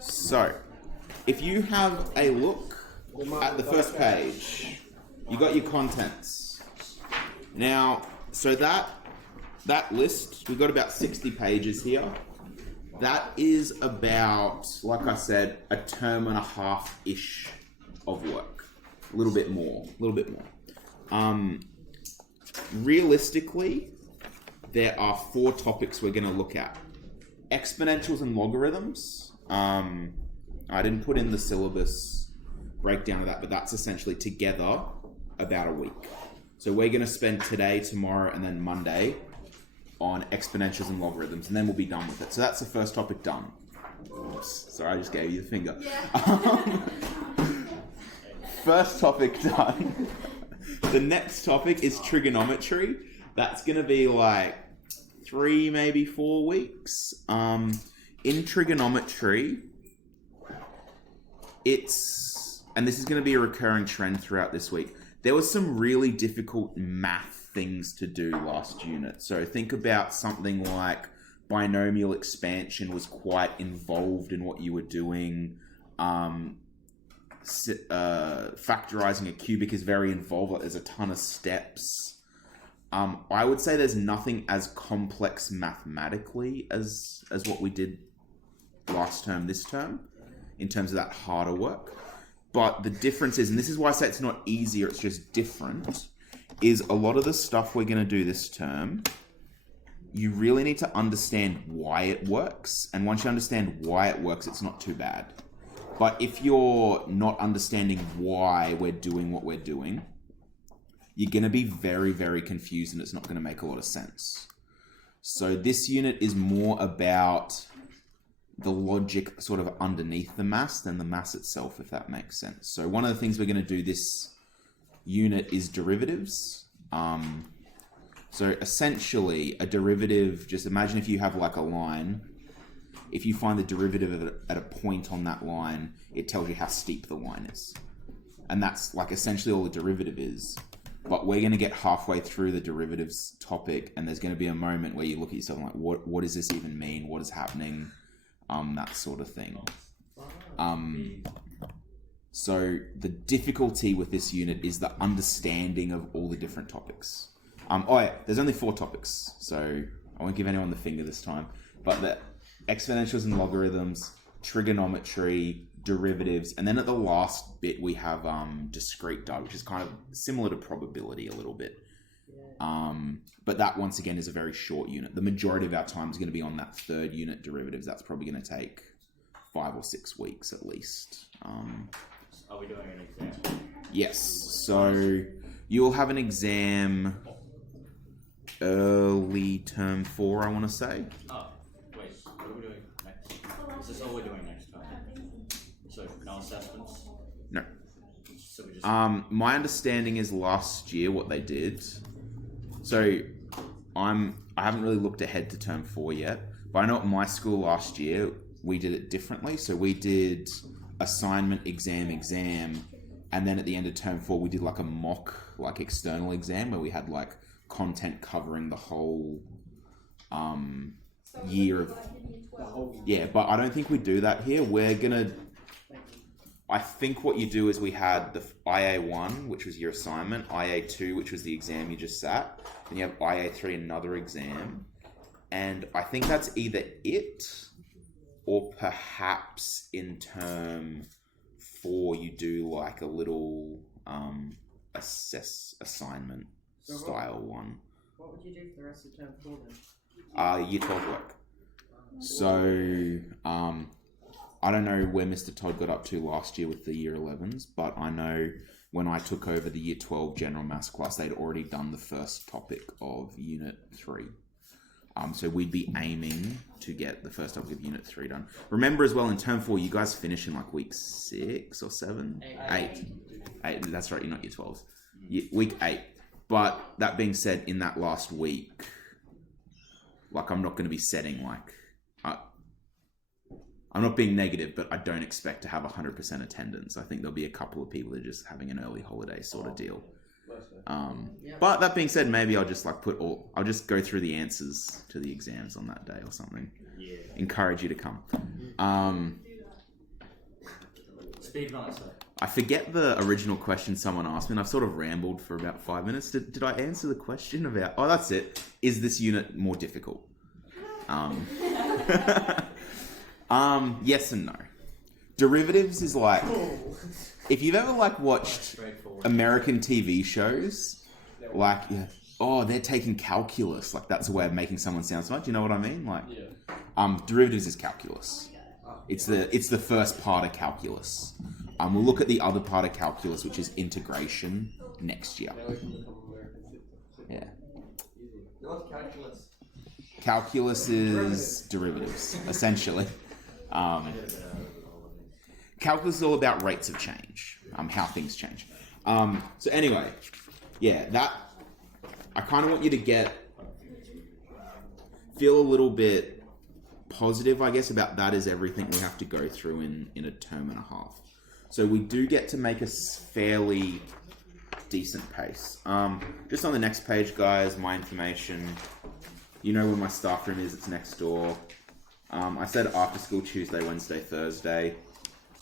So, if you have a look at the first page, you got your contents. Now, so that list, we've got about 60 pages here. That is about, like I said, a term and a half-ish of work. A little bit more. Realistically, there are 4 topics we're going to look at. Exponentials and logarithms. I didn't put in the syllabus breakdown of that, but that's essentially together about a week. So we're going to spend today, tomorrow, and then Monday on exponentials and logarithms, and then we'll be done with it. So that's the first topic done. Oops, sorry, I just gave you the finger. Yeah. First topic done. The next topic is trigonometry. That's going to be like 3, maybe 4 weeks. In trigonometry, and this is going to be a recurring trend throughout this week, there was some really difficult math things to do last unit. So think about something like binomial expansion was quite involved in what you were doing. Factorizing a cubic is very involved. Like, there's a ton of steps. I would say there's nothing as complex mathematically as what we did last term, this term, in terms of that harder work. But the difference is, and this is why I say it's not easier, it's just different, is a lot of the stuff we're going to do this term, you really need to understand why it works. And once you understand why it works, it's not too bad. But if you're not understanding why we're doing what we're doing, you're going to be very, very confused and it's not going to make a lot of sense. So this unit is more about the logic sort of underneath the maths than the maths itself, if that makes sense. So one of the things we're going to do this unit is derivatives. So essentially a derivative, just imagine if you have like a line, if you find the derivative at a point on that line, it tells you how steep the line is. And that's like essentially all the derivative is. But we're going to get halfway through the derivatives topic and there's going to be a moment where you look at yourself and like, what does this even mean? What is happening? That sort of thing. So the difficulty with this unit is the understanding of all the different topics. There's only 4 topics, so I won't give anyone the finger this time. But the exponentials and logarithms, trigonometry, derivatives, and then at the last bit we have discrete data, which is kind of similar to probability a little bit. But that, once again, is a very short unit. The majority of our time is going to be on that 3rd unit, derivatives. That's probably going to take 5 or 6 weeks at least. Are we doing an exam? Yes. So you'll have an exam early term 4, I want to say. Oh, wait. What are we doing next? Is this all we're doing next time? So no assessments? No. So we just... My understanding is last year what they did. So I haven't really looked ahead to term 4 yet, but I know at my school last year we did it differently. So we did assignment, exam, and then at the end of term 4 we did like a mock, like external exam where we had like content covering the whole year of... Yeah, but I don't think we do that here. I think what you do is we had the IA1, which was your assignment, IA2, which was the exam you just sat, then you have IA3, another exam, and I think that's either it, or perhaps in term 4 you do like a little assignment style one. What would you do for the rest of term 4 then? Year 12 work. So, I don't know where Mr. Todd got up to last year with the year 11s, but I know when I took over the year 12 general maths class, they'd already done the first topic of unit 3. So we'd be aiming to get the first topic of unit 3 done. Remember as well, in term 4, you guys finish in like week 6 or 7? 8. That's right, you're not year 12s. Week 8. But that being said, in that last week, like I'm not going to be setting like... I'm not being negative, but I don't expect to have 100% attendance. I think there'll be a couple of people that are just having an early holiday sort of deal. But that being said, maybe I'll just like I'll just go through the answers to the exams on that day or something. Yeah. Encourage you to come. Speed run, so. I forget the original question someone asked me, and I've sort of rambled for about 5 minutes. Did I answer the question about... Oh, that's it. Is this unit more difficult? Yes and no. Derivatives is like... If you've ever, like, watched American TV shows, like, oh, they're taking calculus. Like, that's a way of making someone sound smart. Do you know what I mean? Like, derivatives is calculus. It's the first part of calculus. We'll look at the other part of calculus, which is integration, next year. Yeah. What's calculus? Calculus is derivatives, essentially. Calculus is all about rates of change, how things change. So anyway, yeah, that I kind of want you to feel a little bit positive, I guess, about that is everything we have to go through in a term and a half. So we do get to make a fairly decent pace. Just on the next page, guys, my information. You know where my staff room is, it's next door. I said after school Tuesday, Wednesday, Thursday.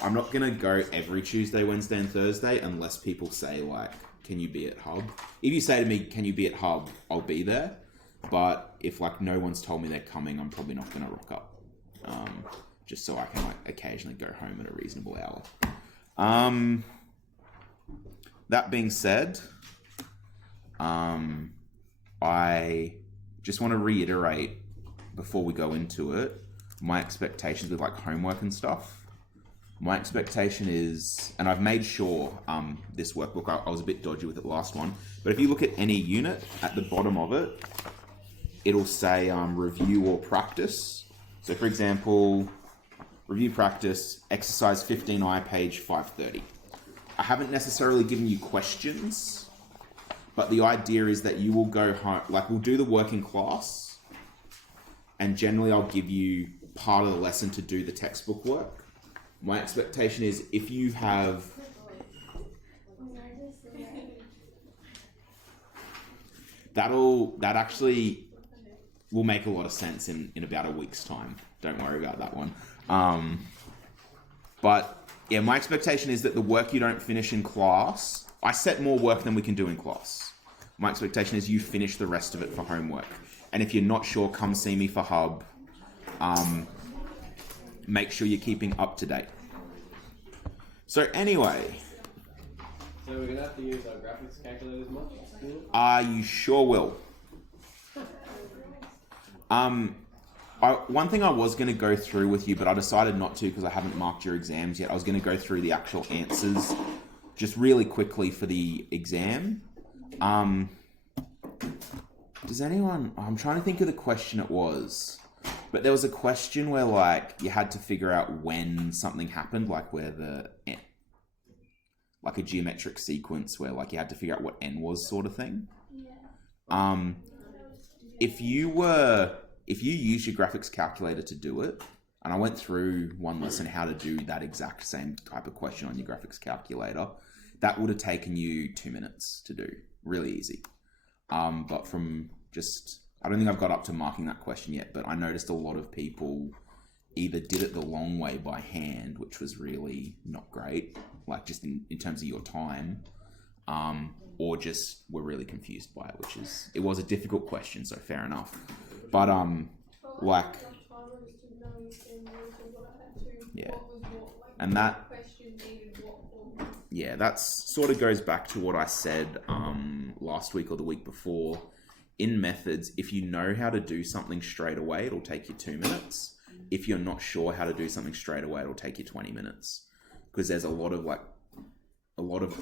I'm not going to go every Tuesday, Wednesday, and Thursday unless people say, like, can you be at Hub? If you say to me, can you be at Hub, I'll be there. But if, like, no one's told me they're coming, I'm probably not going to rock up. Just so I can, like, occasionally go home at a reasonable hour. That being said, I just want to reiterate before we go into it, my expectations with, like, homework and stuff. My expectation is, and I've made sure this workbook, I was a bit dodgy with it last one, but if you look at any unit, at the bottom of it, it'll say review or practice. So for example, review practice, exercise 15I, page 530. I haven't necessarily given you questions, but the idea is that you will go home, like we'll do the work in class, and generally I'll give you part of the lesson to do the textbook work. My expectation is if you have... That actually will make a lot of sense in about a week's time. Don't worry about that one. But yeah, my expectation is that the work you don't finish in class, I set more work than we can do in class. My expectation is you finish the rest of it for homework. And if you're not sure, come see me for Hub. Make sure you're keeping up to date. So anyway. So we're going to have to use our graphics calculator as much? You sure will. One thing I was going to go through with you, but I decided not to because I haven't marked your exams yet. I was going to go through the actual answers just really quickly for the exam. Does anyone... I'm trying to think of the question it was. But there was a question where, like, you had to figure out when something happened, like where the... like a geometric sequence where, like, you had to figure out what n was, sort of thing. If you use your graphics calculator to do it, and I went through one lesson how to do that exact same type of question on your graphics calculator, that would have taken you 2 minutes to do. Really easy. But from just... I don't think I've got up to marking that question yet, but I noticed a lot of people either did it the long way by hand, which was really not great, like just in terms of your time, or just were really confused by it, it was a difficult question, so fair enough. But, like, yeah, and that, yeah, that sort of goes back to what I said last week or the week before. In methods, if you know how to do something straight away, it'll take you 2 minutes. If you're not sure how to do something straight away, it'll take you 20 minutes. Because there's a lot of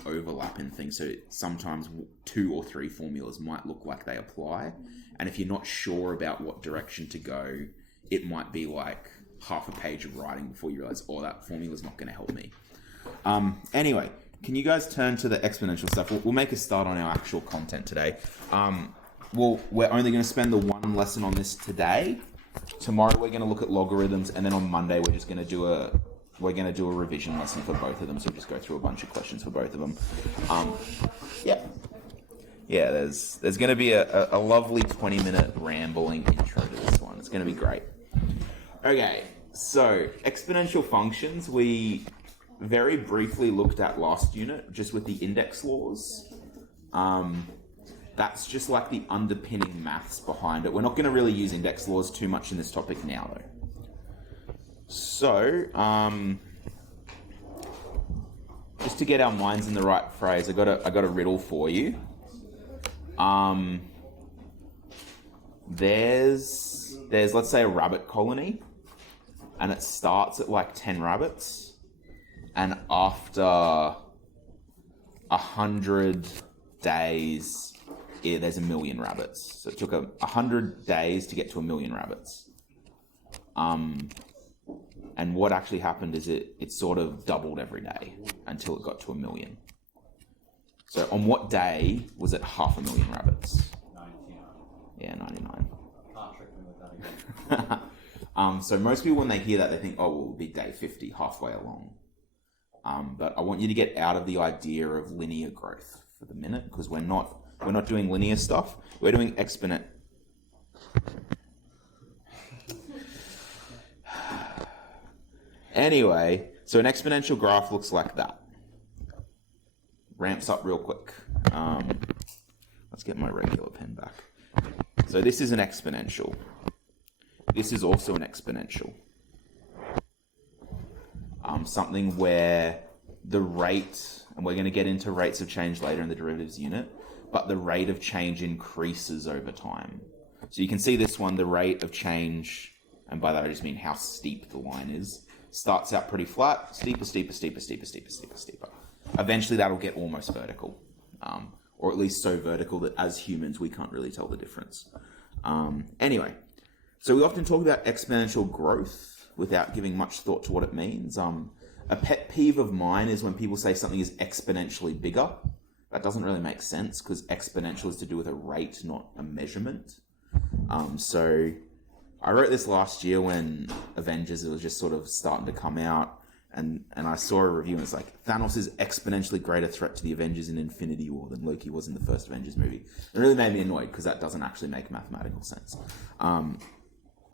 overlap in things. So sometimes 2 or 3 formulas might look like they apply. And if you're not sure about what direction to go, it might be like half a page of writing before you realize, oh, that formula's not going to help me. Anyway, can you guys turn to the exponential stuff? We'll make a start on our actual content today. Well, we're only going to spend the one lesson on this today. Tomorrow we're going to look at logarithms, and then on Monday we're just going to do a revision lesson for both of them. So we'll just go through a bunch of questions for both of them. Yeah. There's going to be a lovely 20-minute rambling intro to this one. It's going to be great. Okay, so exponential functions. We very briefly looked at last unit, just with the index laws. That's just like the underpinning maths behind it. We're not going to really use index laws too much in this topic now, though. So, just to get our minds in the right phrase, I got a riddle for you. There's let's say a rabbit colony, and it starts at like 10 rabbits, and after 100 days, there's 1 million rabbits. So it took 100 days to get to 1 million rabbits. And what actually happened is it sort of doubled every day until it got to 1 million. So on what day was it 500,000 rabbits? 99. Yeah, 99. Can't trick me with that again. So most people, when they hear that, they think, oh, well, it'll be day 50, halfway along. But I want you to get out of the idea of linear growth for the minute, because we're not doing linear stuff. We're doing exponent. Anyway, so an exponential graph looks like that. Ramps up real quick. Let's get my regular pen back. So this is an exponential. This is also an exponential. Something where the rate, and we're going to get into rates of change later in the derivatives unit, but the rate of change increases over time. So you can see this one, the rate of change, and by that I just mean how steep the line is, starts out pretty flat, steeper, steeper, steeper, steeper, steeper, steeper, steeper. Eventually that'll get almost vertical, or at least so vertical that as humans we can't really tell the difference. Anyway, so we often talk about exponential growth without giving much thought to what it means. A pet peeve of mine is when people say something is exponentially bigger. That doesn't really make sense, because exponential is to do with a rate, not a measurement. So I wrote this last year when Avengers was just sort of starting to come out, and I saw a review and it's like, Thanos is exponentially greater threat to the Avengers in Infinity War than Loki was in the first Avengers movie. It really made me annoyed, because that doesn't actually make mathematical sense.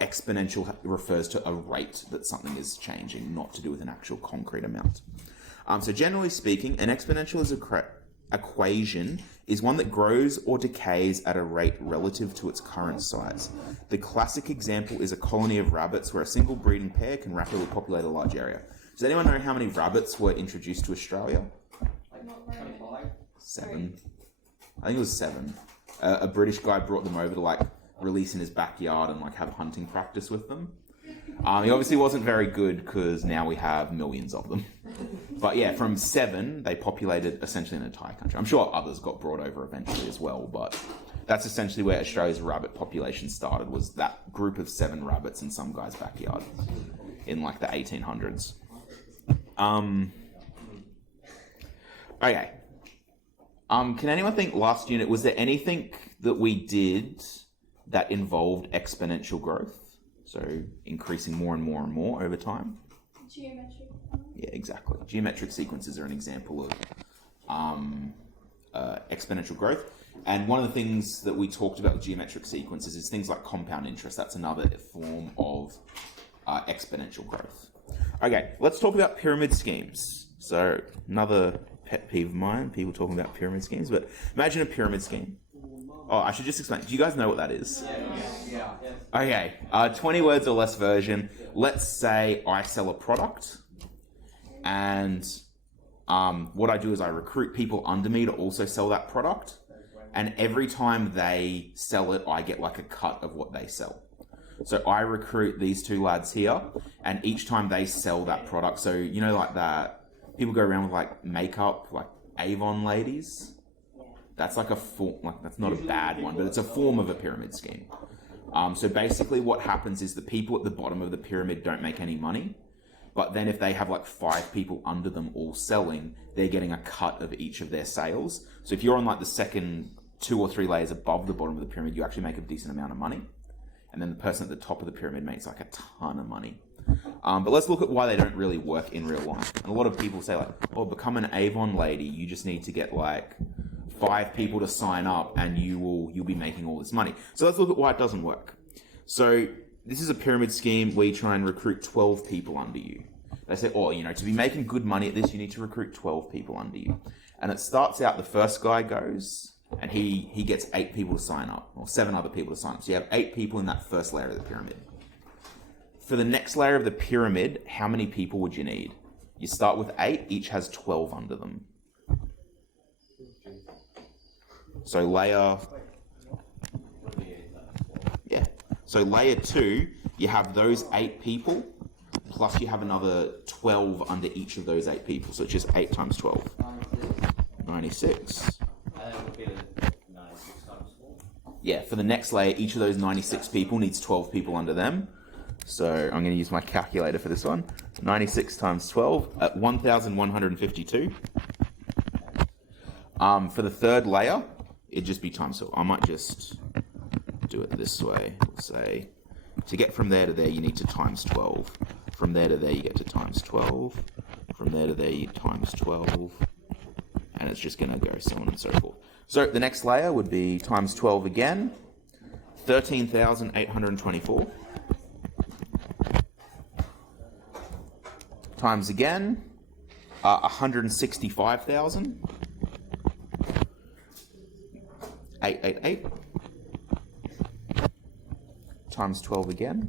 Exponential refers to a rate that something is changing, not to do with an actual concrete amount. So generally speaking, an exponential equation is one that grows or decays at a rate relative to its current size. The classic example is a colony of rabbits where a single breeding pair can rapidly populate a large area. Does anyone know how many rabbits were introduced to Australia? 7. I think it was 7. A British guy brought them over to release in his backyard and have hunting practice with them. He obviously wasn't very good, because now we have millions of them. But yeah, from 7, they populated essentially an entire country. I'm sure others got brought over eventually as well, but that's essentially where Australia's rabbit population started, was that group of 7 rabbits in some guy's backyard in the 1800s. Okay. Can anyone think last unit, was there anything that we did that involved exponential growth? So increasing more and more and more over time? Geometric. Yeah, exactly. Geometric sequences are an example of exponential growth. And one of the things that we talked about with geometric sequences is things like compound interest. That's another form of exponential growth. Okay, let's talk about pyramid schemes. So another pet peeve of mine, people talking about pyramid schemes. But imagine a pyramid scheme. Oh, I should just explain. Do you guys know what that is? Yeah. Okay, 20 words or less version. Let's say I sell a product, and what I do is I recruit people under me to also sell that product, and every time they sell it, I get a cut of what they sell. So I recruit these 2 lads here, and each time they sell that product, so that people go around with makeup, Avon ladies. That's a form, that's not a bad one, but it's a form of a pyramid scheme. So basically what happens is the people at the bottom of the pyramid don't make any money, but then if they have 5 people under them all selling, they're getting a cut of each of their sales. So if you're on the second 2 or 3 layers above the bottom of the pyramid, you actually make a decent amount of money. And then the person at the top of the pyramid makes a ton of money. But let's look at why they don't really work in real life. And a lot of people say oh, become an Avon lady, you just need to get 5 people to sign up and you'll be making all this money. So let's look at why it doesn't work. So this is a pyramid scheme where you try and recruit 12 people under you. They say, oh, you know, to be making good money at this, you need to recruit 12 people under you. And it starts out, the first guy goes, and he gets 8 people to sign up, or 7 other people to sign up. So you have 8 people in that first layer of the pyramid. For the next layer of the pyramid, how many people would you need? You start with 8, each has 12 under them. So layer... Yeah. So layer 2, you have those 8 people, plus you have another 12 under each of those 8 people. So it's just 8 times 12. 96. Would be the 96 times 4. Yeah, for the next layer, each of those 96 people needs 12 people under them. So I'm going to use my calculator for this one. 96 times 12 at 1,152. For the third layer, it'd just be times 12. I might just do it this way. We'll say, to get from there to there, you need to times 12. From there to there, you get to times 12. From there to there, you times 12. And it's just going to go so on and so forth. So the next layer would be times 12 again. 13,824. Times again. 165,000. 888. Times 12 again.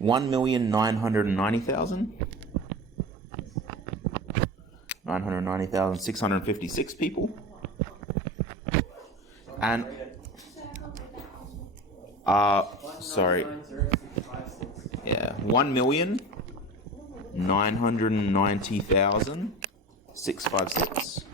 1,990,000. 990,656 people. And sorry. Yeah, 1,990,656.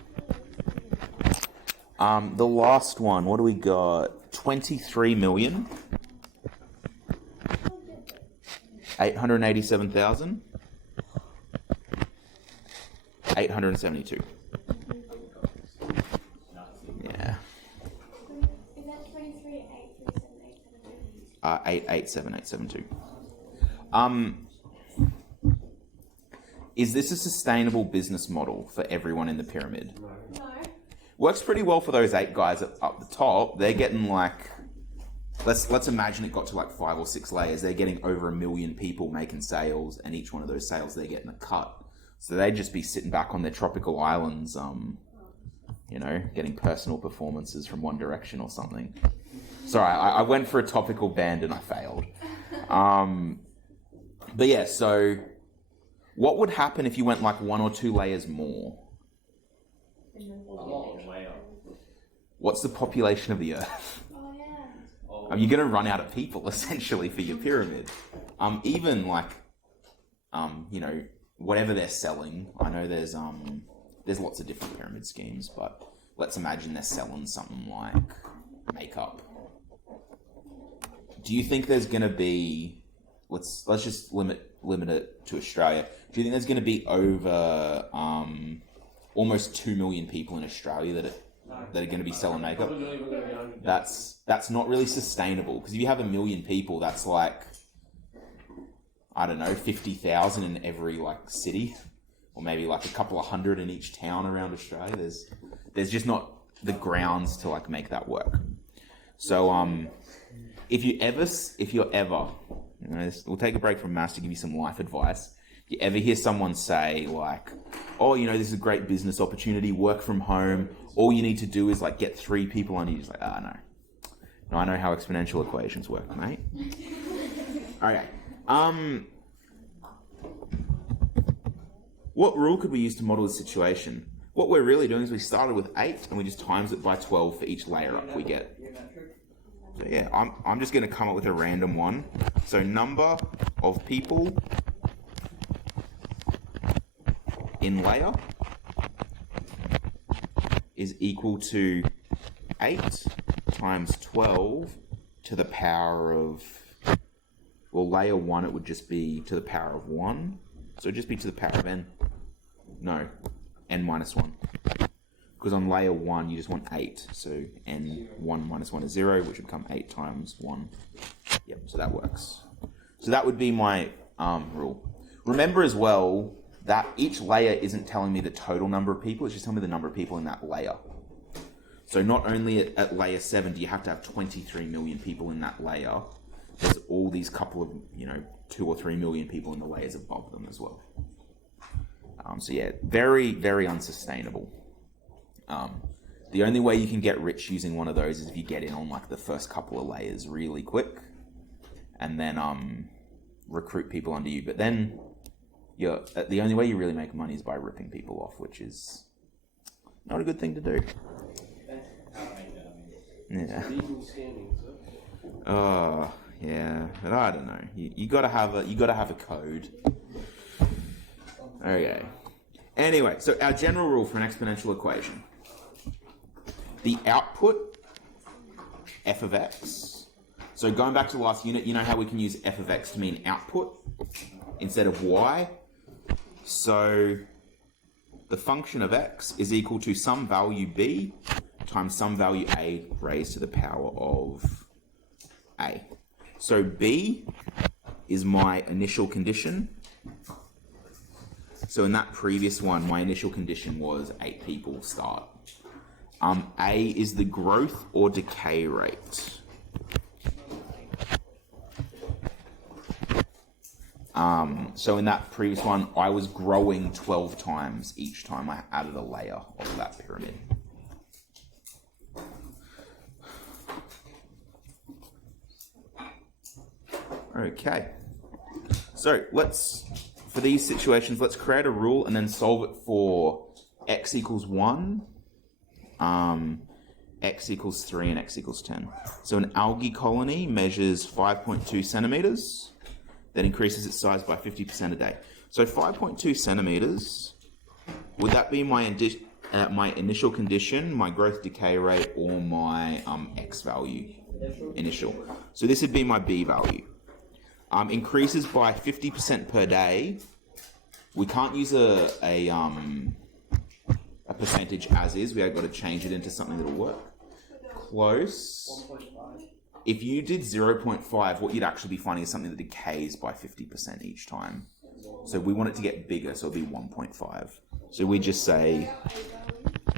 The last one, what do we got? 23,887,872. Yeah. Is that 23, 887,872. Is this a sustainable business model for everyone in the pyramid? No. Works pretty well for those 8 guys up the top. They're getting like, let's imagine it got to like 5 or 6 layers. They're getting over 1 million people making sales, and each one of those sales they're getting a cut. So they'd just be sitting back on their tropical islands, you know, getting personal performances from One Direction or something. Sorry, I went for a topical band and I failed. But yeah, so what would happen if you went like 1 or 2 layers more? What's the population of the Earth? Oh, yeah. You're going to run out of people, essentially, for your pyramid. Even, like, you know, whatever they're selling. I know there's lots of different pyramid schemes, but let's imagine they're selling something like makeup. Do you think there's going to be... Let's just limit it to Australia. Do you think there's going to be over almost 2 million people in Australia that are going to be selling makeup? That's not really sustainable, because if you have 1 million people, that's like, I don't know, 50,000 in every like city, or maybe like a couple of hundred in each town around Australia. There's just not the grounds to like make that work. So if you're ever, you know, we'll take a break from maths to give you some life advice. If you ever hear someone say like, oh, you know, this is a great business opportunity, work from home, all you need to do is like get 3 people on you, just like, no, I know how exponential equations work, mate. Okay. What rule could we use to model the situation? What we're really doing is we started with 8 and we just times it by 12 for each layer up we get. So yeah, I'm just going to come up with a random one. So number of people in layer is equal to 8 times 12 to the power of, well, layer 1 it would just be to the power of 1. So it'd just be to the power of n. No, n minus 1. Because on layer 1 you just want 8. So n1 minus 1 is 0, which would become 8 times 1. Yep, so that works. So that would be my rule. Remember as well that each layer isn't telling me the total number of people, it's just telling me the number of people in that layer. So not only at layer 7 do you have to have 23 million people in that layer, there's all these couple of, you know, 2 or 3 million people in the layers above them as well. So yeah, very, very unsustainable. The only way you can get rich using one of those is if you get in on like the first couple of layers really quick, and then recruit people under you. But then the only way you really make money is by ripping people off, which is not a good thing to do. Yeah. Oh, yeah. But I don't know. You gotta have a code. Okay. Anyway, so our general rule for an exponential equation: the output f of x. So going back to the last unit, you know how we can use f of x to mean output instead of y. So the function of x is equal to some value b times some value a raised to the power of a. So b is my initial condition. So in that previous one, my initial condition was 8 people start. A is the growth or decay rate. So in that previous one, I was growing 12 times each time I added a layer of that pyramid. Okay. So for these situations, let's create a rule and then solve it for x equals 1, x equals 3, and x equals 10. So an algae colony measures 5.2 centimeters, then increases its size by 50% a day. So 5.2 centimeters, would that be my initial condition, my growth decay rate, or my x value initial? So this would be my b value. Increases by 50% per day. We can't use a percentage as is. We've got to change it into something that'll work. Close. If you did 0.5, what you'd actually be finding is something that decays by 50% each time. So we want it to get bigger, so it'll be 1.5. So we just say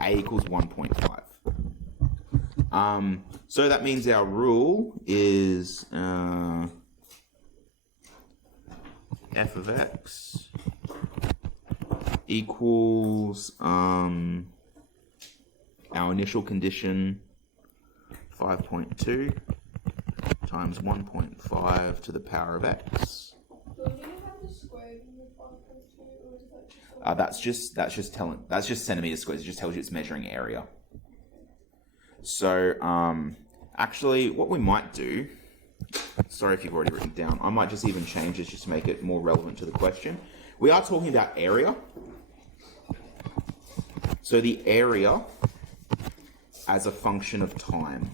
a equals 1.5. So that means our rule is f of x equals our initial condition 5.2 times 1.5 to the power of x. That's just centimeter squares. It just tells you it's measuring area. So actually, what we might do, sorry if you've already written it down, I might just even change this just to make it more relevant to the question. We are talking about area. So the area as a function of time.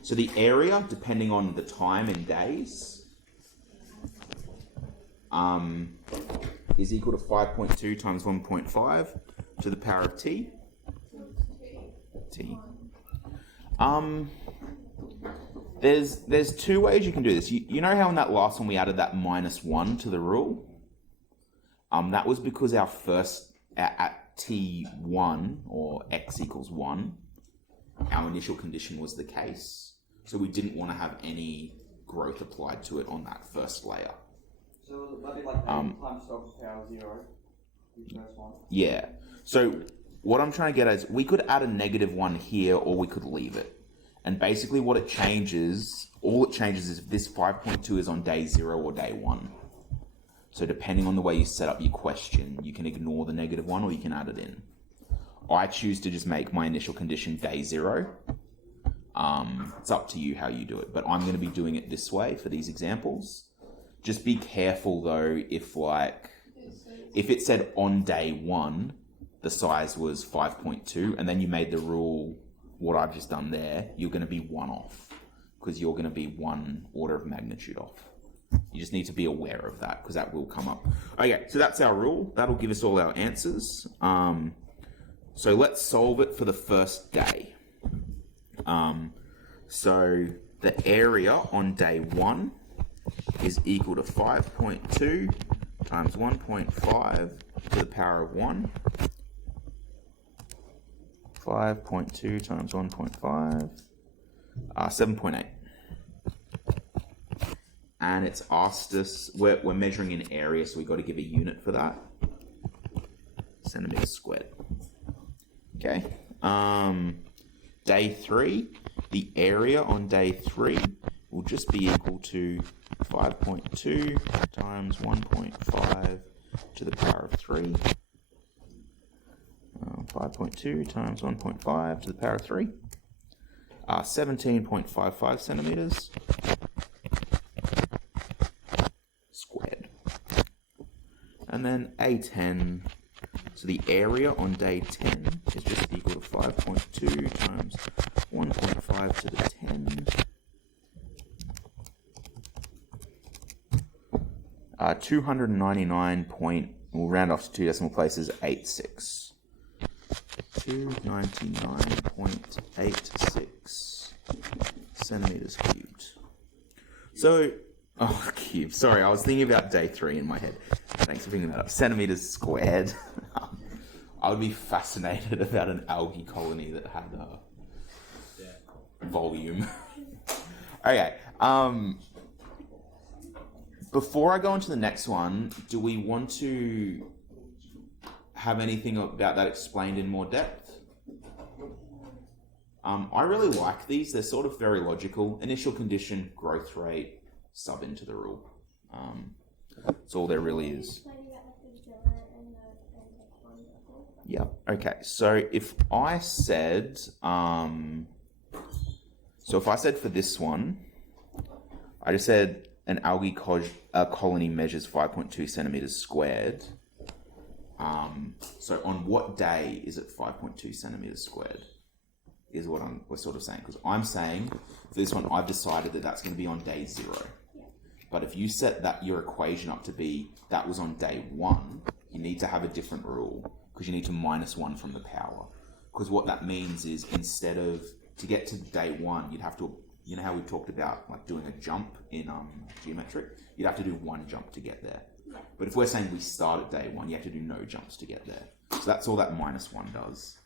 So the area, depending on the time in days, is equal to 5.2 times 1.5 to the power of t. There's two ways you can do this. You know how in that last one we added that -1 to the rule? That was because our first, at t1, or x equals 1, our initial condition was the case. So we didn't want to have any growth applied to it on that first layer. So that'd be like 8 times 12 to the power of 0, the first one. Yeah. So what I'm trying to get at is we could add a -1 here, or we could leave it. And basically what it changes, all it changes is if this 5.2 is on day 0 or day 1. So depending on the way you set up your question, you can ignore the -1 or you can add it in. I choose to just make my initial condition day 0. It's up to you how you do it, but I'm going to be doing it this way for these examples. Just be careful though if it said on day 1 the size was 5.2 and then you made the rule what I've just done there, you're going to be 1 off because you're going to be 1 order of magnitude off. You just need to be aware of that because that will come up. Okay, so that's our rule. That'll give us all our answers. So let's solve it for the first day. So the area on day 1 is equal to 5.2 times 1.5 to the power of 1. 5.2 times 1.5, 7.8. and it's asked us, we're measuring an area, so we've got to give a unit for that. Centimeters squared. Okay. Day 3, the area on day 3 will just be equal to 5.2 times 1.5 to the power of 3. 5.2 times 1.5 to the power of 3. 17.55 centimeters squared. And then A10, so the area on day 10 is just equal to 5.2 times 1.5 to the 10. 299 point, we'll round off to 2 decimal places, 86. 299.86 centimeters cubed. So, cube. Sorry, I was thinking about day 3 in my head. Thanks for picking that up. Centimeters squared. I would be fascinated about an algae colony that had volume. Okay. Before I go on to the next one, do we want to have anything about that explained in more depth? I really like these. They're sort of very logical. Initial condition, growth rate, sub into the rule. That's all there really is. Yeah. Okay. So if I said, for this one, I just said an algae colony measures 5.2 centimeters squared. So on what day is it 5.2 centimeters squared? Is what we're sort of saying. Because I'm saying for this one, I've decided that that's going to be on day 0. But if you set your equation up to be that was on day 1, you need to have a different rule because you need to minus 1 from the power. Because what that means is instead of to get to day 1, you'd have to, you know how we talked about like doing a jump in geometric? You'd have to do 1 jump to get there. But if we're saying we start at day 1, you have to do no jumps to get there. So that's all that minus 1 does.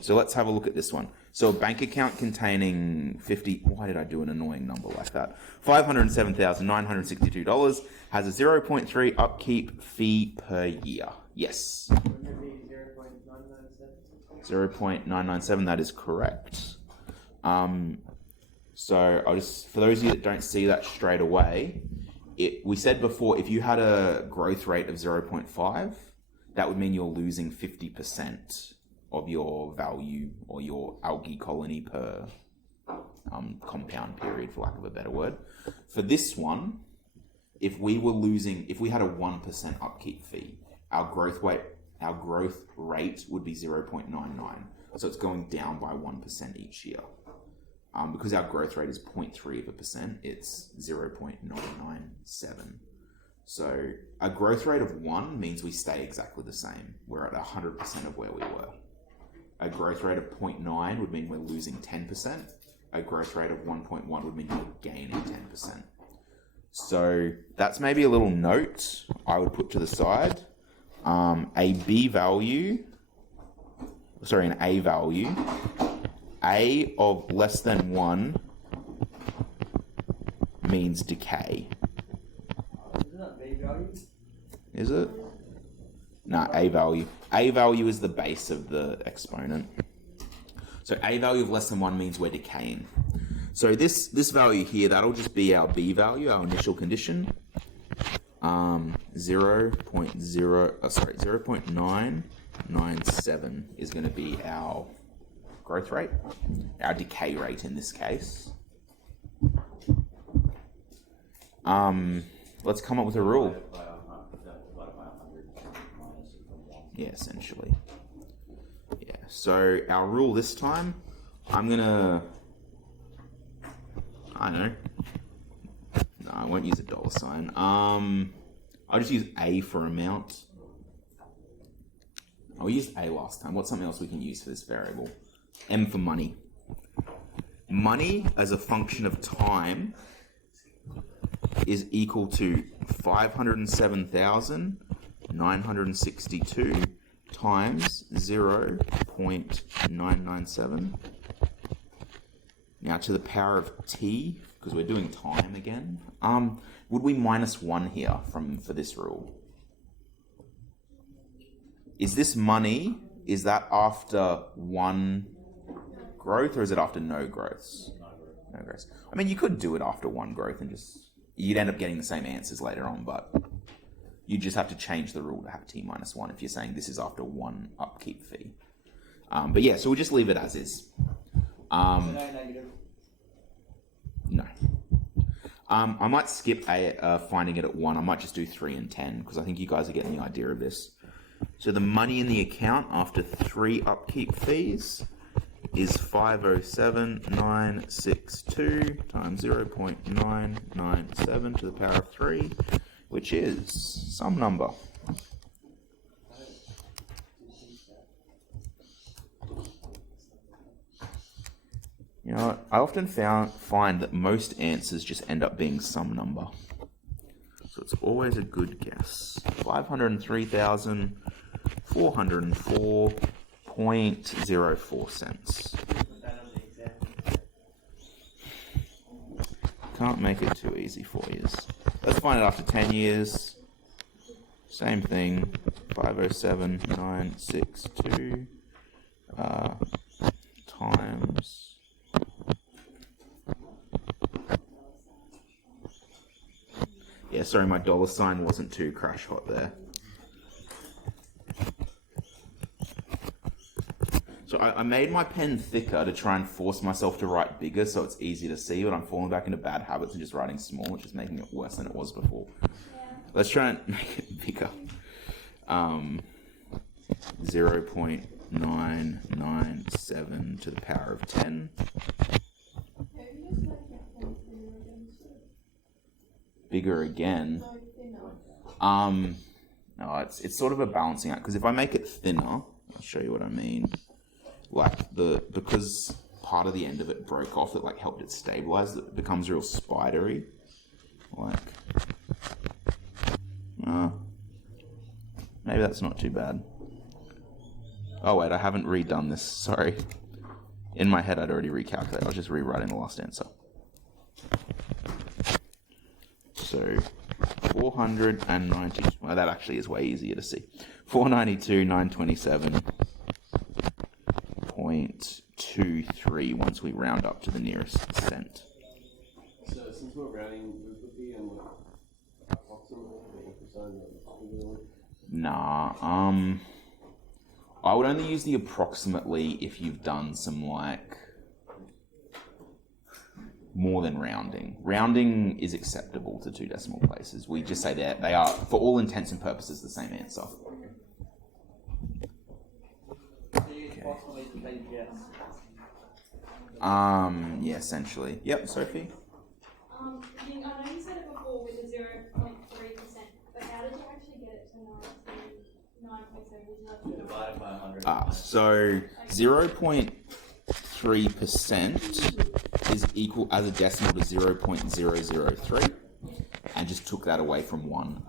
So let's have a look at this one. So a bank account containing why did I do an annoying number like that? $507,962 has a 0.3 upkeep fee per year. Yes. 0.997, that is correct. So I'll just, for those of you that don't see that straight away, we said before, if you had a growth rate of 0.5, that would mean you're losing 50% of your value or your algae colony per compound period, for lack of a better word. For this one, if we had a 1% upkeep fee, our growth rate would be 0.99. So it's going down by 1% each year. Because our growth rate is 0.3%, it's 0.997. So a growth rate of 1 means we stay exactly the same. We're at 100% of where we were. A growth rate of 0.9 would mean we're losing 10%. A growth rate of 1.1 would mean we're gaining 10%. So that's maybe a little note I would put to the side. An A value, A of less than 1 means decay. Isn't that B value? Is it? No, A value. A value is the base of the exponent. So A value of less than 1 means we're decaying. So this value here, that'll just be our B value, our initial condition. 0.997 is going to be our growth rate, our decay rate in this case. Let's come up with a rule. Yeah, essentially. Yeah, so our rule this time, I don't know. No, I won't use a $sign. I'll just use A for amount. We used A last time. What's something else we can use for this variable? M for money. Money as a function of time is equal to 507,962 times 0.997 Now to the power of t, because we're doing time again. Would we minus 1 here for this rule? Is this money? Is that after 1 growth, or is it after no growths? No growths. I mean, you could do it after 1 growth and you'd end up getting the same answers later on, but you just have to change the rule to have t minus 1 if you're saying this is after 1 upkeep fee. But yeah, so we'll just leave it as is. No negative. No. I might skip finding it at 1. I might just do 3 and 10, because I think you guys are getting the idea of this. So the money in the account after 3 upkeep fees is 507,962 times 0.997 to the power of 3, which is some number. You know what? I often find that most answers just end up being some number. So it's always a good guess. 503,404.04 cents. Can't make it too easy for you. Let's find it after 10 years. Same thing. 507,962 times... Yeah, sorry, my dollar sign wasn't too crash hot there. So I made my pen thicker to try and force myself to write bigger so it's easy to see, but I'm falling back into bad habits and just writing small, which is making it worse than it was before. Let's try and make it bigger. 0.997 to the power of 10. Bigger again. No, it's sort of a balancing act, because if I make it thinner, I'll show you what I mean. Like because part of the end of it broke off, that like helped it stabilize. It becomes real spidery. Like, maybe that's not too bad. Oh wait, I haven't redone this. Sorry. In my head, I'd already recalculated. I was just rewriting the last answer. So 490. Well, that actually is way easier to see. 492,927.23 once we round up to the nearest cent. So since we're rounding, would it be approximately percent? Nah. I would only use the approximately if you've done some like more than rounding. Rounding is acceptable to 2 decimal places. We just say that they are, for all intents and purposes, the same answer. Yeah, essentially. Yep, Sophie? I know you said it before with the 0.3%, but how did you actually get it to 9.7? Divided by 100. So 0.3% is equal as a decimal to 0.003, and just took that away from 1.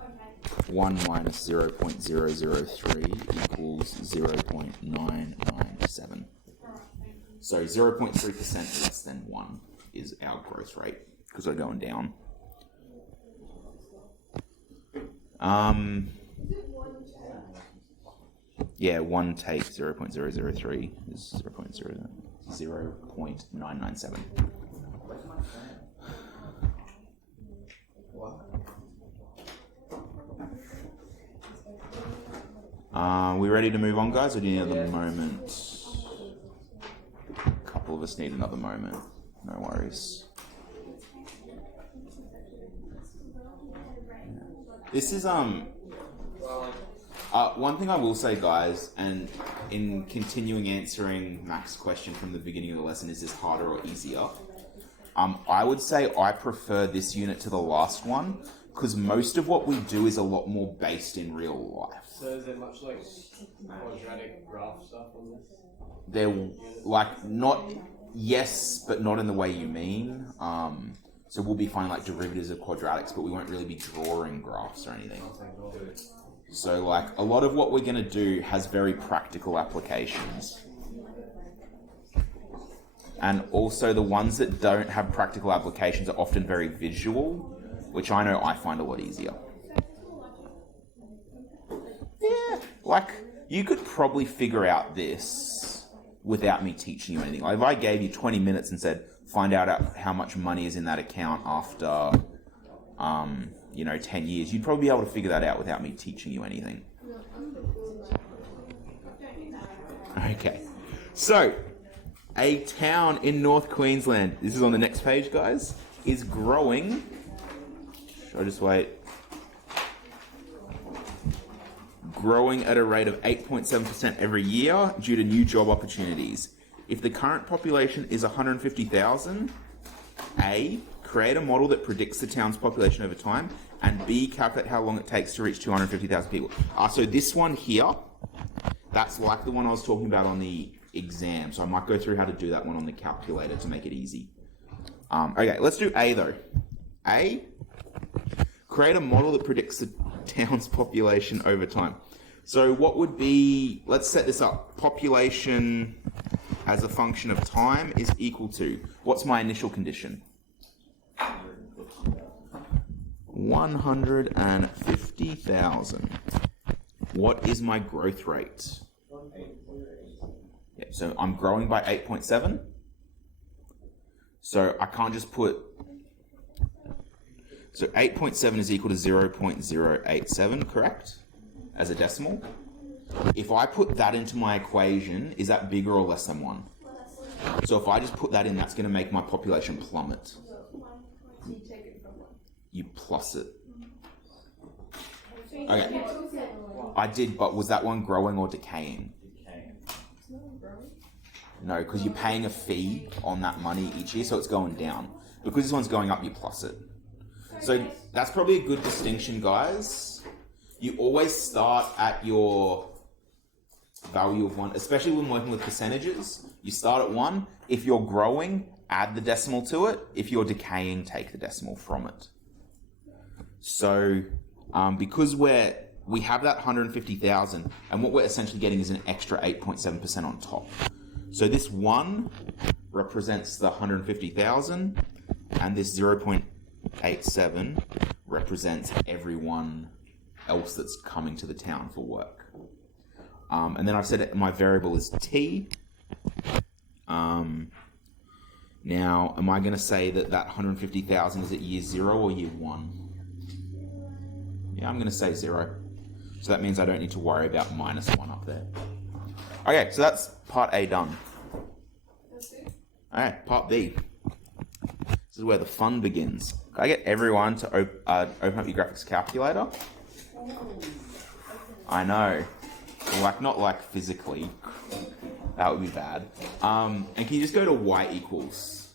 Okay. 1 minus 0.003 equals 0.997. So 0.3% less than 1 is our growth rate, because we're going down. Yeah, 1 take 0.003 is 0.997. We ready to move on, guys, or do you need another moment? A couple of us need another moment. No worries. This is one thing I will say, guys, and in continuing answering Mac's question from the beginning of the lesson, is this harder or easier? I would say I prefer this unit to the last one, because most of what we do is a lot more based in real life. So is there much like quadratic graph stuff on this? They're like not, yes, but not in the way you mean. So we'll be finding like derivatives of quadratics, but we won't really be drawing graphs or anything. So like a lot of what we're going to do has very practical applications. And also the ones that don't have practical applications are often very visual, which I know I find a lot easier. Yeah, like, you could probably figure out this without me teaching you anything. Like, if I gave you 20 minutes and said, find out how much money is in that account after, 10 years, you'd probably be able to figure that out without me teaching you anything. Okay, so a town in North Queensland, this is on the next page, guys, is growing. Should I just wait? Growing at a rate of 8.7% every year due to new job opportunities. If the current population is 150,000, A, create a model that predicts the town's population over time, and B, calculate how long it takes to reach 250,000 people. So this one here, that's like the one I was talking about on the exam, so I might go through how to do that one on the calculator to make it easy. Okay, let's do A though. A, create a model that predicts the town's population over time. So what would be, let's set this up. Population as a function of time is equal to, what's my initial condition? 150,000. What is my growth rate? Yeah, so I'm growing by 8.7. So I can't just put, so 8.7 is equal to 0.087, correct? As a decimal. If I put that into my equation, is that bigger or less than 1? So if I just put that in, that's going to make my population plummet. You plus it. Okay. I did, but was that one growing or decaying? No, because you're paying a fee on that money each year, so it's going down. Because this one's going up, you plus it. So that's probably a good distinction, guys. You always start at your value of 1, especially when working with percentages. You start at 1. If you're growing, add the decimal to it. If you're decaying, take the decimal from it. So because we have that 150,000, and what we're essentially getting is an extra 8.7% on top. So this 1 represents the 150,000, and this 0.87 represents everyone else that's coming to the town for work. And then I've said my variable is t. Now, am I going to say that 150,000 is at year 0 or year 1? Yeah, I'm going to say 0. So that means I don't need to worry about -1 up there. Okay, so that's part A done. Alright, part B. This is where the fun begins. Can I get everyone to open up your graphics calculator? I know. Like, not like physically. That would be bad. And can you just go to y equals?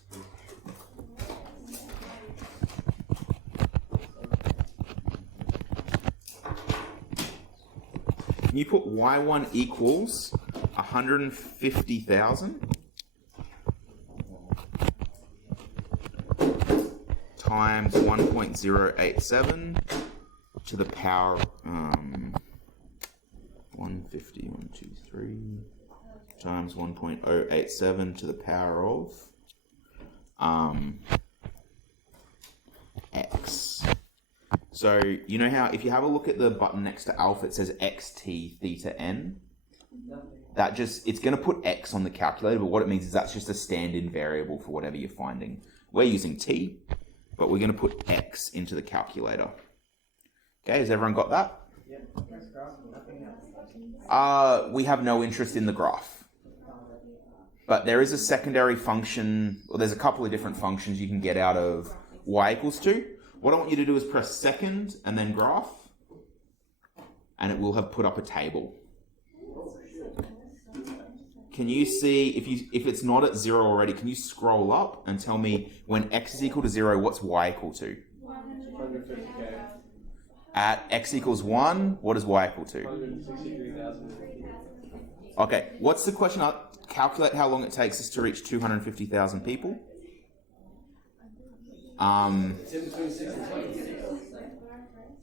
Can you put y1 equals 150,000 times 1.087 to the power 150, 1, 2, 3 times 1.087 to the power of x. So you know how if you have a look at the button next to alpha, it says xt theta n. That just, it's going to put x on the calculator, but what it means is that's just a stand-in variable for whatever you're finding. We're using t, but we're going to put x into the calculator. Okay, has everyone got that? We have no interest in the graph. But there is a secondary function, or there's a couple of different functions you can get out of y equals 2. What I want you to do is press second and then graph, and it will have put up a table. Can you see, if it's not at 0 already, can you scroll up and tell me when x is equal to 0, what's y equal to? 150k. At x equals 1, what is y equal to? 163,000. Okay, what's the question? Calculate how long it takes us to reach 250,000 people. It's in between 6 and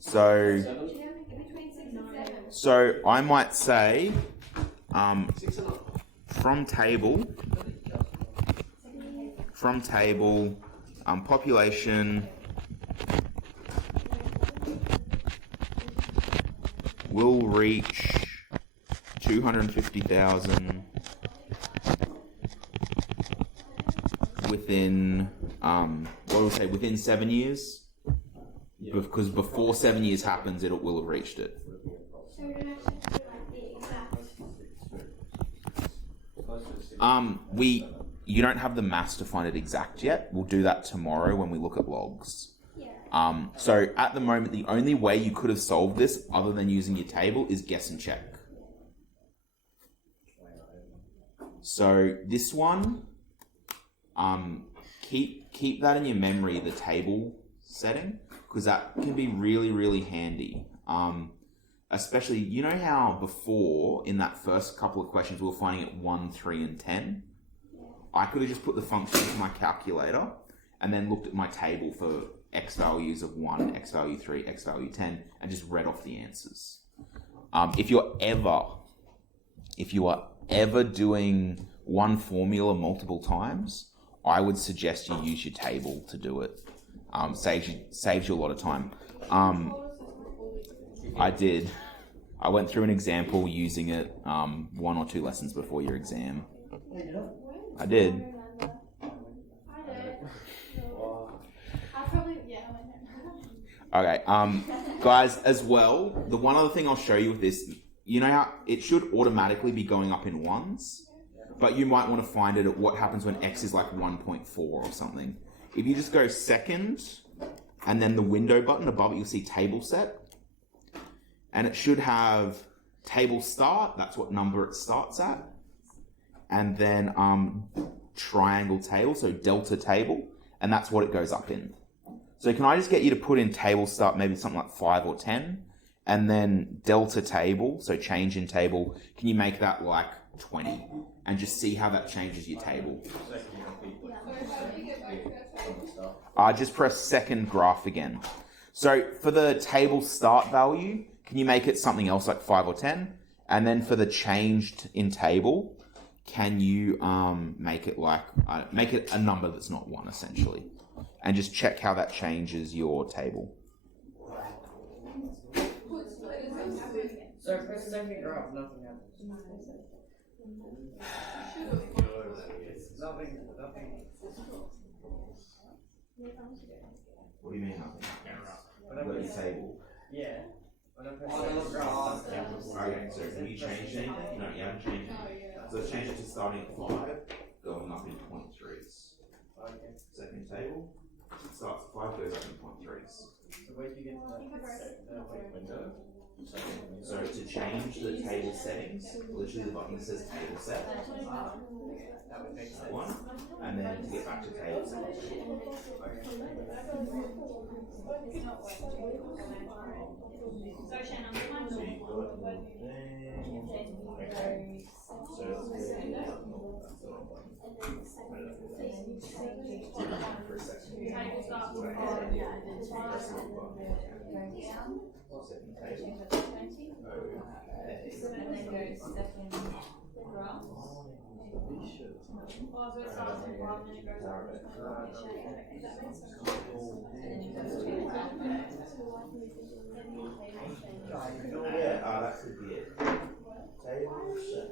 7. So I might say, 6 and up. from table, from table, population will reach 250,000 within, what do we say, within 7 years? Because before 7 years happens, it will have reached it. So we don't actually have to do like the exact. You don't have the maths to find it exact yet. We'll do that tomorrow when we look at logs. Yeah. So at the moment, the only way you could have solved this, other than using your table, is guess and check. So this one, keep that in your memory, the table setting, because that can be really, really handy. Especially, you know how before, in that first couple of questions, we were finding it 1, 3, and 10? I could have just put the function into my calculator and then looked at my table for x values of 1, x value 3, x value 10, and just read off the answers. If you are ever doing one formula multiple times, I would suggest you use your table to do it. Saves you a lot of time. I did. I went through an example using it 1 or 2 lessons before your exam. I did. I probably, yeah, I went Okay, guys, as well, the one other thing I'll show you with this, you know how it should automatically be going up in ones, but you might want to find it at what happens when x is like 1.4 or something. If you just go second, and then the window button above it, you'll see table set, and it should have table start, that's what number it starts at, and then triangle table, so delta table, and that's what it goes up in. So can I just get you to put in table start, maybe something like 5 or 10, and then delta table, so change in table, can you make that like 20? And just see how that changes your table. Just press second graph again. So for the table start value, can you make it something else like 5 or 10? And then for the changed in table, can you make it like make it a number that's not 1 essentially, and just check how that changes your table. So press second graph, nothing happens. Nothing. What do you mean nothing? When I press table. Yeah. When I press second graph, nothing happens. Okay, so can you change anything? No, you haven't changed anything. So let's change it to starting at 5, going up in 0.3s. Okay. Second table, it starts at 5, goes up in 0.3s. So where do you get the window? So to change the table settings, literally the button that says table set, That would make sense. 1, and then to get back to table set. So Shannon, So you've got your thing. Okay. So let's get that's the wrong button. For a second. table starts with Press the wrong button. Second table. Oh, so it starts with 1 and then it goes up to 20. That makes sense. Yeah, that could be it. Table set.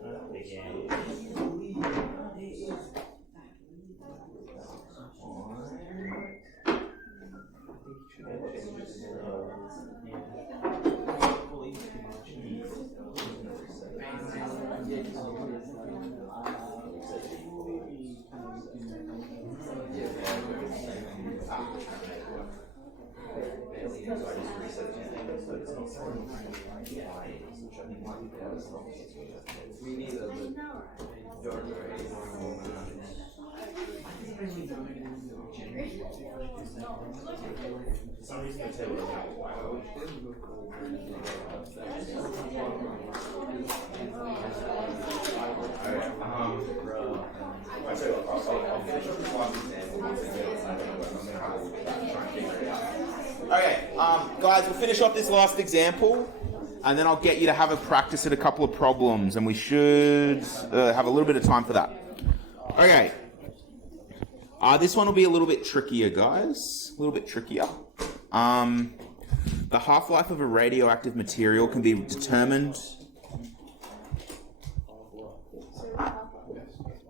We need a Some reason the table doesn't have a white. I'll finish up this last example. Okay, guys, we'll finish off this last example, and then I'll get you to have a practice at a couple of problems, and we should have a little bit of time for that. Okay. This one will be a little bit trickier, guys. A little bit trickier. The half-life of a radioactive material can be determined.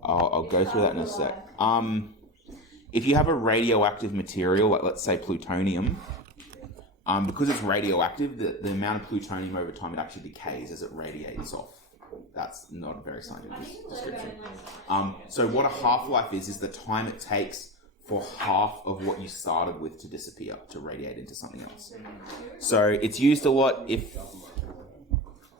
I'll go through that in a sec. If you have a radioactive material, like let's say plutonium, because it's radioactive, the amount of plutonium over time it actually decays as it radiates off. That's not a very scientific description. So what a half-life is the time it takes for half of what you started with to disappear, to radiate into something else. So it's used a lot if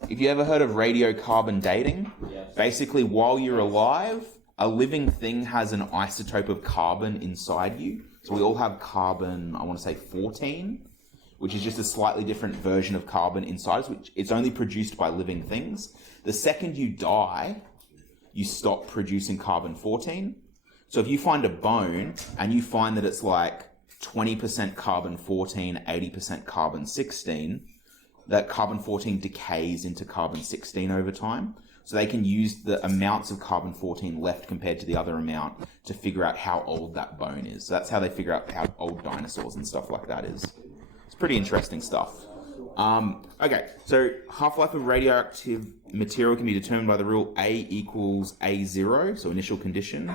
you ever heard of radiocarbon dating, basically while you're alive, a living thing has an isotope of carbon inside you. So we all have carbon, I want to say 14, which is just a slightly different version of carbon inside us, which it's only produced by living things. The second you die, you stop producing carbon 14. So if you find a bone and you find that it's like 20% carbon 14, 80% carbon 16, that carbon 14 decays into carbon 16 over time. So they can use the amounts of carbon 14 left compared to the other amount to figure out how old that bone is. So that's how they figure out how old dinosaurs and stuff like that is. It's pretty interesting stuff. Okay, so half-life of radioactive material can be determined by the rule A equals A0, so initial condition,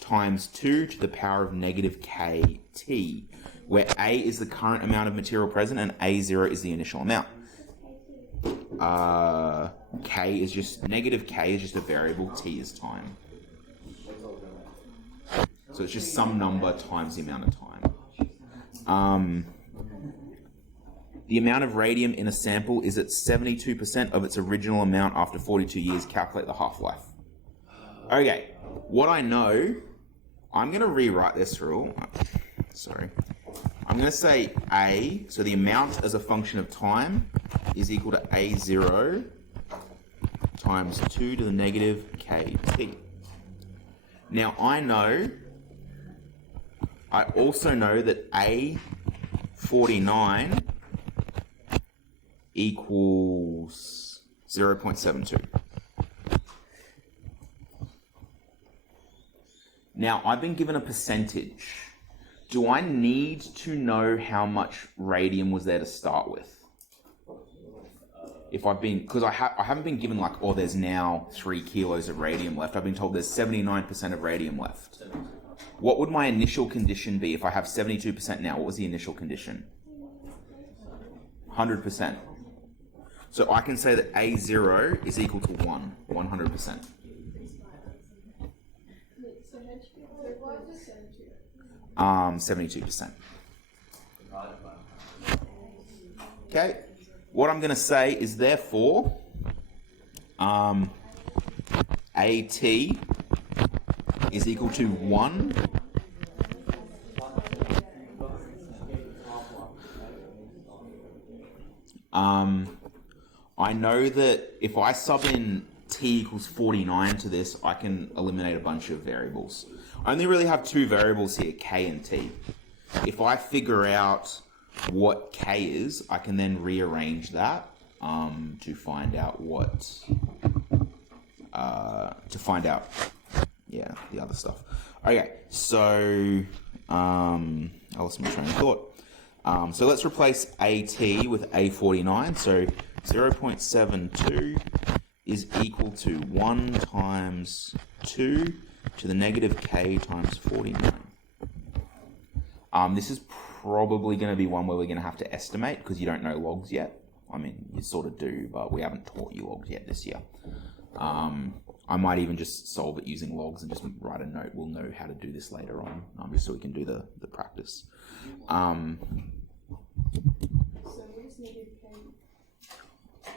times 2 to the power of negative KT, where A is the current amount of material present and A0 is the initial amount. K is just, negative K is just a variable, T is time. So it's just some number times the amount of time. The amount of radium in a sample is at 72% of its original amount after 42 years. Calculate the half-life. Okay, what I know, I'm going to rewrite this rule. Sorry. I'm going to say A, so the amount as a function of time is equal to A0 times 2 to the negative KT. Now I also know that A49 equals 0.72. Now, I've been given a percentage. Do I need to know how much radium was there to start with? If I've been, because I haven't been given like, oh, there's now 3 kilos of radium left. I've been told there's 79% of radium left. What would my initial condition be if I have 72% now? What was the initial condition? 100%. So I can say that A0 is equal to 100%. So 72%. Okay. What I'm going to say is therefore, AT is equal to 1. I know that if I sub in t equals 49 to this, I can eliminate a bunch of variables. I only really have 2 variables here, k and t. If I figure out what k is, I can then rearrange that to find out what the other stuff. Okay, so I lost my train of thought. So let's replace AT with A49. So 0.72 is equal to 1 times 2 to the negative k times 49. This is probably going to be one where we're going to have to estimate because you don't know logs yet. I mean, you sort of do, but we haven't taught you logs yet this year. I might even just solve it using logs and just write a note. We'll know how to do this later on, just so we can do the practice.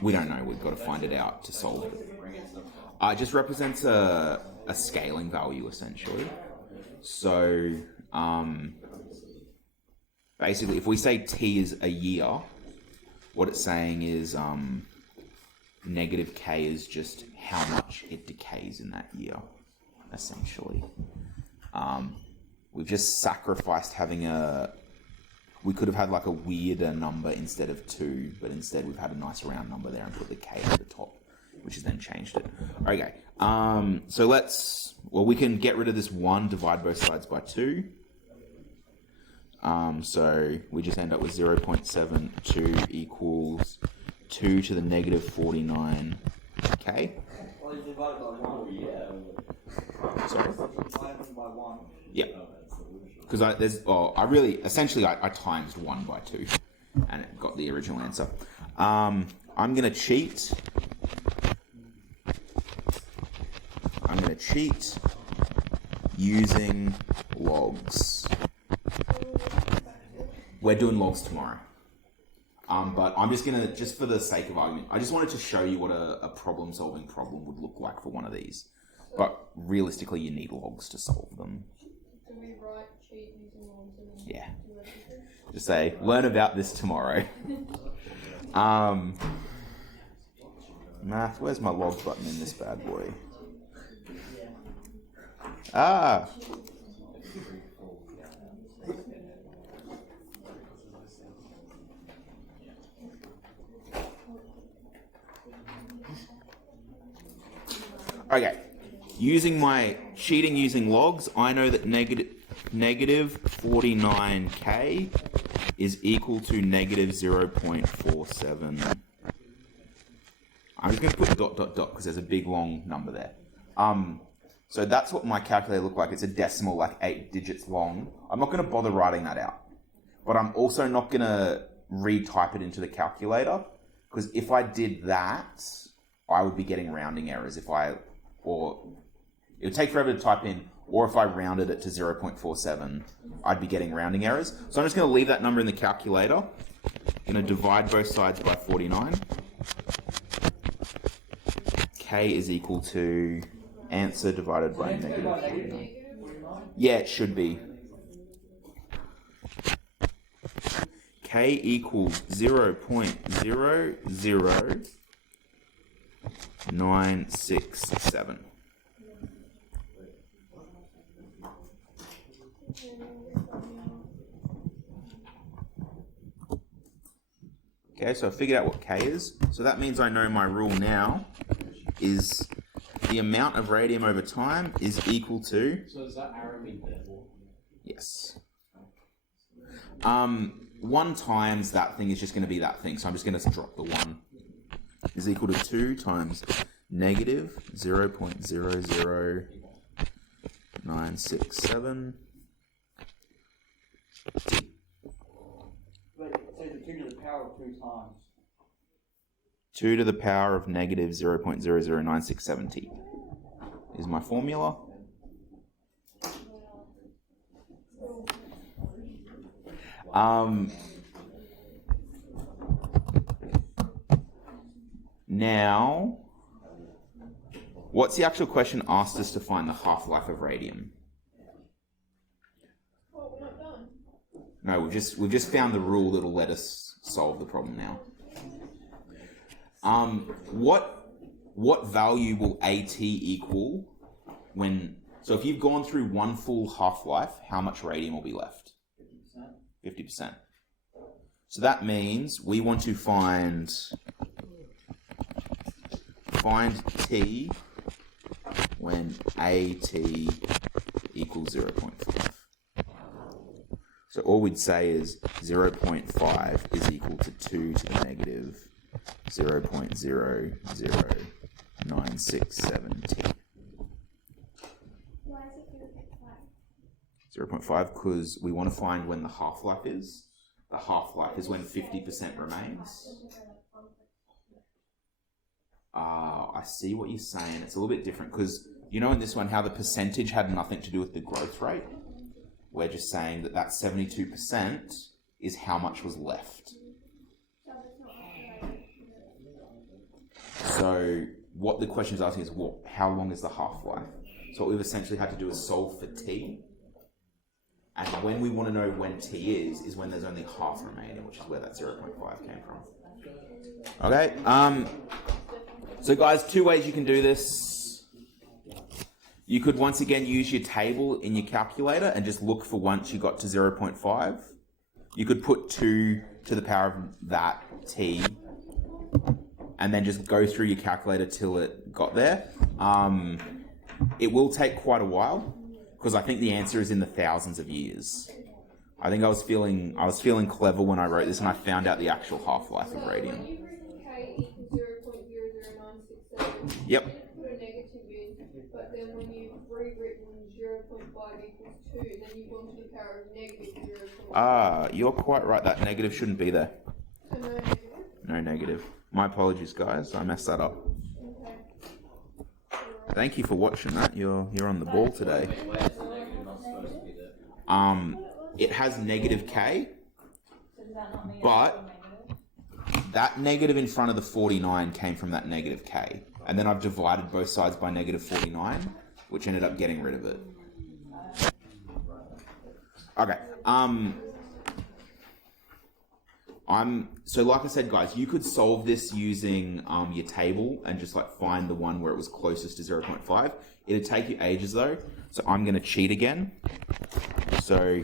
We don't know. We've got to find it out to solve it. It just represents a scaling value, essentially. So, basically, if we say t is a year, what it's saying is negative k is just how much it decays in that year, essentially. We've just sacrificed having we could have had like a weirder number instead of 2, but instead we've had a nice round number there and put the k at the top. which has then changed it. Okay, so we can get rid of this 1, divide both sides by 2. So we just end up with 0.72 equals 2 to the negative 49k. Well, you divide by 1. Sorry? Divided by 1. Yeah. Because I times 1 by 2 and it got the original answer. I'm going to cheat. I'm going to cheat using logs. We're doing logs tomorrow. But I'm just going to, just for the sake of argument, I just wanted to show you what a problem-solving problem would look like for one of these. But realistically, you need logs to solve them. Do we write cheat using logs? Yeah. Just say, learn about this tomorrow. Math, where's my log button in this bad boy? Ah! Okay, cheating using logs, I know that negative 49k is equal to negative 0.47. I'm just going to put ... because there's a big long number there. So that's what my calculator looked like. It's a decimal, like 8 digits long. I'm not going to bother writing that out. But I'm also not going to retype it into the calculator, because if I did that, I would be getting rounding errors or it would take forever to type in, or if I rounded it to 0.47, I'd be getting rounding errors. So I'm just going to leave that number in the calculator. I'm going to divide both sides by 49. K is equal to answer divided by negative 49. Yeah, it should be. K equals 0.00967. Okay, so I figured out what K is. So that means I know my rule now is the amount of radium over time is equal to... So does that arrow mean therefore? Yes. 1 times that thing is just going to be that thing, so I'm just going to drop the 1. Is equal to 2 times negative 0.00967 t. Wait, so the 2 to the power of 2 times. 2 to the power of negative 0.00967 t is my formula. Now, what's the actual question asked us to find the half-life of radium? Oh, we're not done. No, we've just found the rule that'll let us solve the problem now. What value will AT equal when... So if you've gone through 1 full half-life, how much radium will be left? 50%. So that means we want to find T when AT equals 0.5. So all we'd say is 0.5 is equal to 2 to the negative 0.00967 T. Why is it 0.5? 0.5 because we want to find when the half-life is. The half-life is when 50% remains. I see what you're saying. It's a little bit different because you know in this one how the percentage had nothing to do with the growth rate. We're just saying that 72% is how much was left. So what the question is asking is how long is the half-life? So what we've essentially had to do is solve for T. And when we want to know when T is when there's only half remaining, which is where that 0.5 came from. Okay. So guys, 2 ways you can do this. You could once again use your table in your calculator and just look for once you got to 0.5. You could put 2 to the power of that T and then just go through your calculator till it got there. It will take quite a while because I think the answer is in the thousands of years. I think I was feeling clever when I wrote this, and I found out the actual half-life of radium. When you've written K equals 0.00967, Yep. you put a negative in, but then when you've rewritten 0.5 equals 2, then you've gone to the power of negative 0.5. Ah, you're quite right. That negative shouldn't be there. So no negative. No negative. My apologies, guys. I messed that up. Okay. Thank you for watching that. You're on the ball today. Why is the negative not supposed to be there? It has negative K, but that negative in front of the 49 came from that negative K. And then I've divided both sides by negative 49, which ended up getting rid of it. Okay. So like I said, guys, you could solve this using your table and just like find the one where it was closest to 0.5. It'd take you ages though. So I'm going to cheat again. So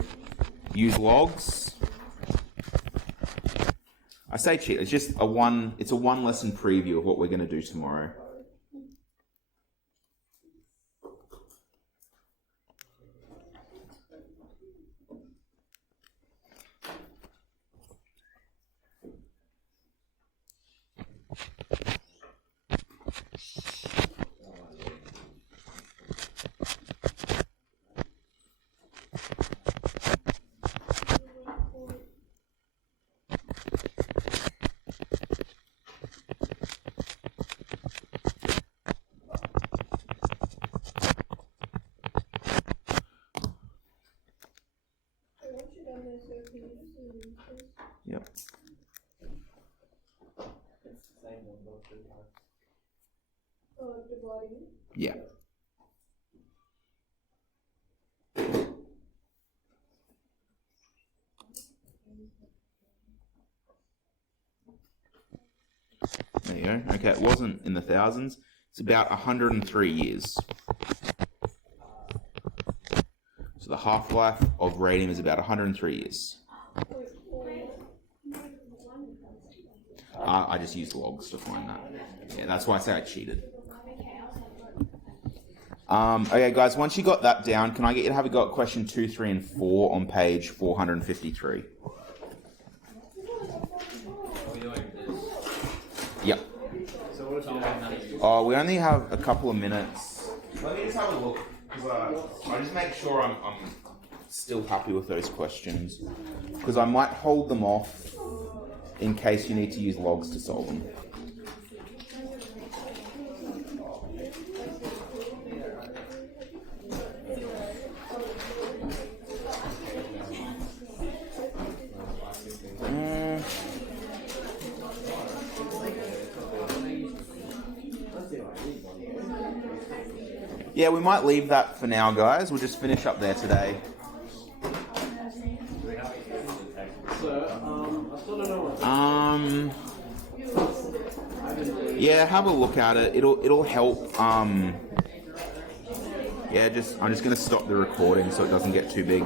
use logs. I say cheat. It's just it's a one lesson preview of what we're going to do tomorrow. Yep. It's the same number 3 times. Dividing. Yeah. There you go. Okay, it wasn't in the thousands. It's about 103 years. So the half-life of radium is about 103 years. I just used logs to find that. Yeah, that's why I say I cheated. Okay, guys, once you got that down, can I get you to have a go at question 2, 3, and 4 on page 453? Are we doing this? Yep. So what if you don't Oh, we only have a couple of minutes. Let me just have a look, because I just make sure I'm still happy with those questions, because I might hold them off in case you need to use logs to solve them. Yeah, we might leave that for now, guys. We'll just finish up there today. So, I still don't know what. Yeah, have a look at it. It'll help. Yeah, I'm just gonna stop the recording so it doesn't get too big.